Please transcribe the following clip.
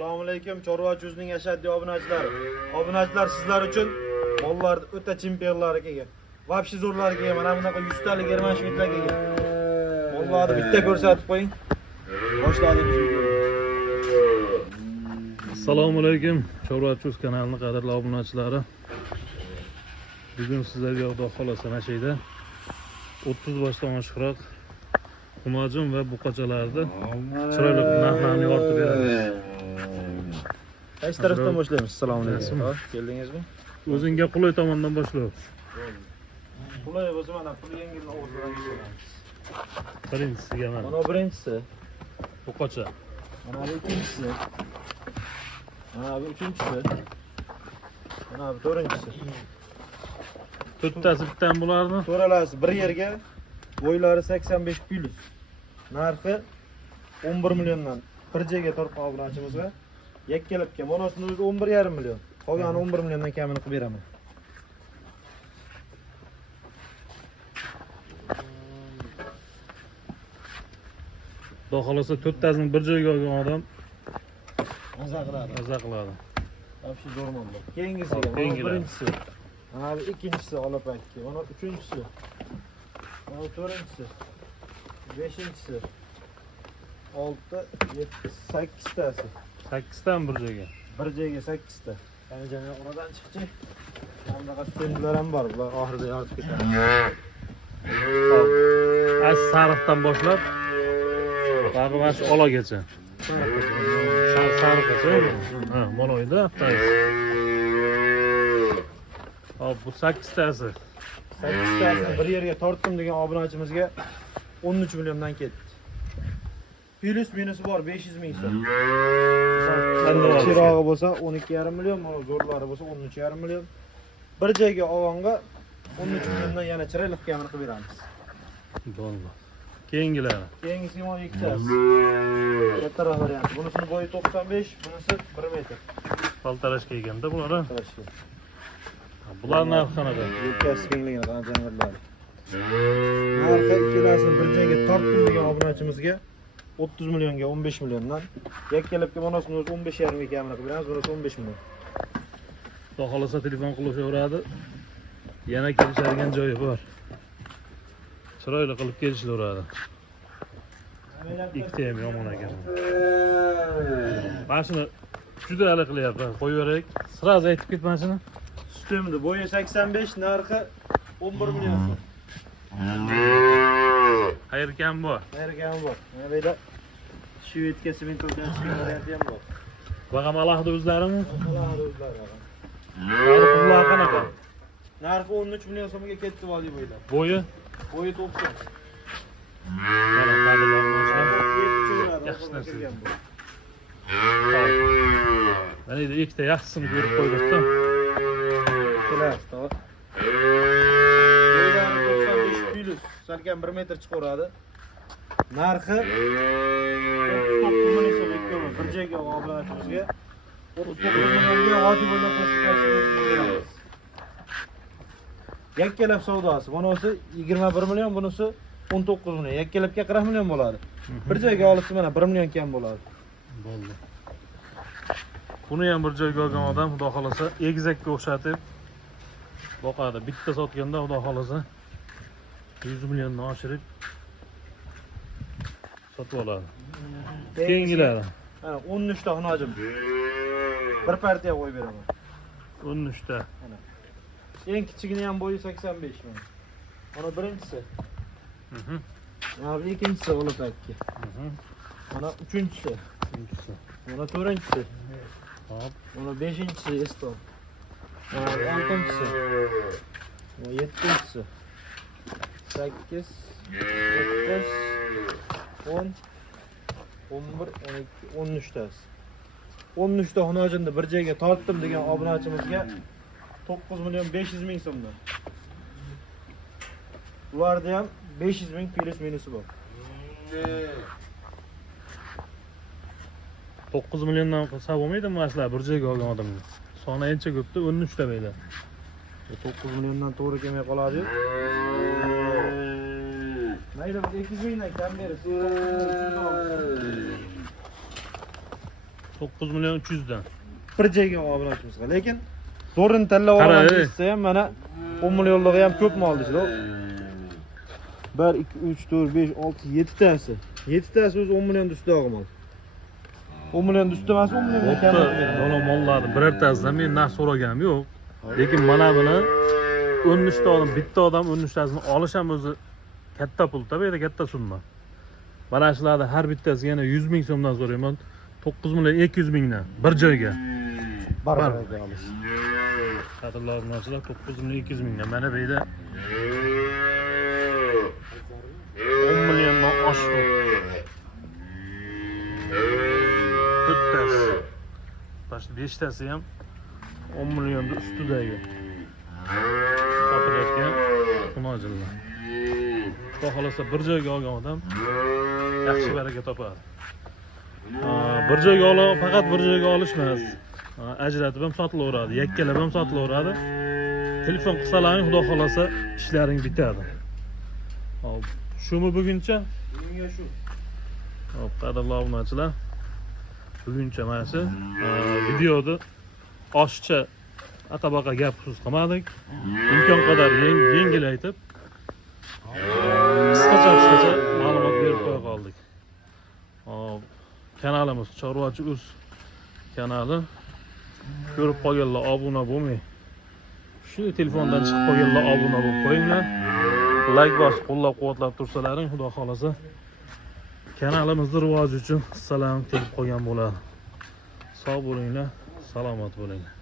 Assalomu alaykum, Chorvachi.uzning ashaddiy obunachilari. Obunachilar sizlar uchun mollarni o'ta chempionlari kelgan. Vobshe zo'rlari kelgan. Mana bunaqa 100 talik german shvedlar kelgan. Mollarni bitta ko'rsatib qo'ying. Boshladik videoni. Assalomu alaykum, Chorvachi.uz kanalining qadrli obunachilari. Bugun sizlarga Xudo xolasa mana shayda 30 boshdan oshiqroq xumajun va buqachalarni chiroyli narxlarni yoritib beramiz. Qaysi tarafdan boshlaymiz? Assalomu alaykum. Keldingizmi? O'zingga qulay tomondan boshlaymiz. Qulay bo'lsa mana pul yengilni o'rtadan ko'ramiz. Birinchisiga mana Mana birinchisi, buqacha. mana bu ikkinchisi, mana bu uchinchisi, mana bu to'rtinchisi. To'rttasi bittan bularni. To'ralasi bir yerga, bo'ylari 85 plus. Narxi 11 milliondan bir joyga tortgan obunachimiz va yakkalabga monosini o'zi 11,5 million. Qolgani 11 milliondan kamini qilib beraman. Xudo xolasa to'rttasini bir joyga olgan odam Maza qiladi. maza qiladi. Vobshe zo'rman bu. Keyingisiga, mana birinchisi. Mana bu ikkinchisi olapakki, mana uchinchisi. Mana to'rtinchisi. Beshinchisi. 6, 7, 8 tasi. 8 tan bir joyga. Bir joyga 8 ta. Ya'ni jamiyat oradan chiqchi. Bunaqa stendilar ham bor, bular oxirida yoritib ketadi. Az sariqdan boshlab baribir shu olagacha. Sariqgacha. Ha, moloyda tayz. Hop, bu 8 tasi. 8 tasini bir yerga tortdim degan obunachimizga 13 milliondan ketdi. Plus minusi bor 500 ming so'm. Chirog'i bo'lsa 12,5 million, mana zo'rlari bo'lsa 13,5 million. Bir joyga olganga 13 milliondan yana chiroyli kamini qilib beramiz. Bo'ldi. Keyingilari. Keyingisi mana ikkitasi. Kattaroq variant. Bunisini bo'yi 95, bunisi 1 metr. Paltarash kelganda bular. Qarashga. Bular narxi qanaqa? Yelkasi kengligini qana jangirlar. Narxi ikkalasini bir joyga tortdim degan obunachimizga 30 millionga 15 milliondan. Yakkalabga monosini o'zi 15,5 ming kamini qilib beramiz, bunisi 15 million. Xudo xolasa telefon qilishaveradi. Yana kelishadigan joyi bor. Chiroyli qilib kelishaveradi. Ikkita ham yomon ekan. Mana shuni juda hali qilyapman. Qo'yaveraylik. Sraz aytib ket mana shuni. Sistemda bo'yi 85, narxi 11 million so'm. Qayerkan bor? Qayerga bor? Mana bu yerda shvedga sementovdan chiqqan varianti ham bor. Bag'am alohida o'zlarimi? Ular o'zlari. Narxi bular qanaqa? Narxi 13 million so'mga ketdi vodiy bo'ylab. Bo'yi? Bo'yi 90. Mana qadrlar bo'lsa. Yaxshi narsa. Mana endi ikkita yaxshisini ko'rib qo'ydik-da. Kelas, to'g'ri. Bo'ylari 95 plus, salkam 1 metr chiqaradi. Narxi 39 million so'm ekkan. Bir joyga obunachimizga 39 millionga vodiy bo'ylab qo'shib yakkalab savdosi. Bunisi 21 million, bunisi 19 million. Yakkalabga 40 million bo'ladi. Bir joyga olsa mana 1 million kam bo'ladi. Bo'ldi. Buni ham bir joyga olgan odam xudo xolasa egizakka o'xshatib boqadi. Bitta sotganda xudo xolasa 100 milliondan oshirib sotib oladi. Keyingilari. Mana 13 ta xunojim. Bir partiya qo'yib beraman. 13 ta. Mana. Eng kichigini ham bo'yi 85 mana. Mana birinchisi. Mana bu ikkinchisi olapakki. Mana uchinchisi. Mana to'rtinchisi. Hop. Mana beshinchisi Eston. Mana oltinchisi. Mana yettinchisi. 8, 9, 10, 11, 12, 13 tasi. 13 ta xunojimni bir joyga tortdim degan obunachimizga 9 million 500 ming so'mdan. Ularda ham 500 ming plus minusi bor. 9 milliondan qilsa bo'lmaydimi mana shular bir joyga olgan odamga? Soni ancha ko'pda 13 ta beylar. 9 milliondan to'g'ri kelmay qoladi. Mayli 200 mingdan kam berib. 9 million 300 dan. Bir joyga obunachimizga. Lekin zo'rini tanlab Qara, olaman ey. desa ham mana 10 millionligi ham ko'p mol deysiz. 1 2 3 4 5 6 7 tasi. 7 tasi o'zi 10 million ustidagi mol. 10 million ustida emas, 10 million kam. Mana mollarni birortasidan men narx so'raganim yo'q. Lekin mana buni 13 ta odam, bitta odam 13 tasini olish ham o'zi katta pul-da, bu yerda katta summa. Mana shularni har bittasiga yana 100 ming so'mdan so'rayman. 9 million 200 mingdan bir joyga. Baribir olasiz. Qadrli obunachilar 9 million 200 mingdan. Mana bu yerda 10 milliondan oshdi. Bittasi. Başta 5 tasi ham 10 milliondan ustidagi. Sotilayotgan xunojillar. Xudo xolasa bir joyga olgan odam yaxshi baraka topadi. Bir joyga olib, faqat bir joyga olish emas. Ajratib ham sotilaveradi, yakkalab ham sotilaveradi. Telefon qilsalaring, xudo xolasa ishlaring bitadi. Hop, shumi buguncha? Bugunga shu. Hop, qadrli obunachilar. Buguncha mana shu videoda oshcha atabaqa gap so'z qilmadik. Imkon qadar yengil aytib, qisqacha ma'lumot berib qo'ya qoldik. Hop, kanalimiz Chorvachi Uz kanali. Ko'rib qolganlar obuna bo'lmay, shu telefondan chiqib qolganlar obuna bo'lib qo'yinglar. Like bosib qo'llab-quvvatlab tursalaring, xudo xolasa kanalimizni rivoji uchun salam tegib qolgan bo'ladi. Sog' bo'linglar, salomat bo'linglar.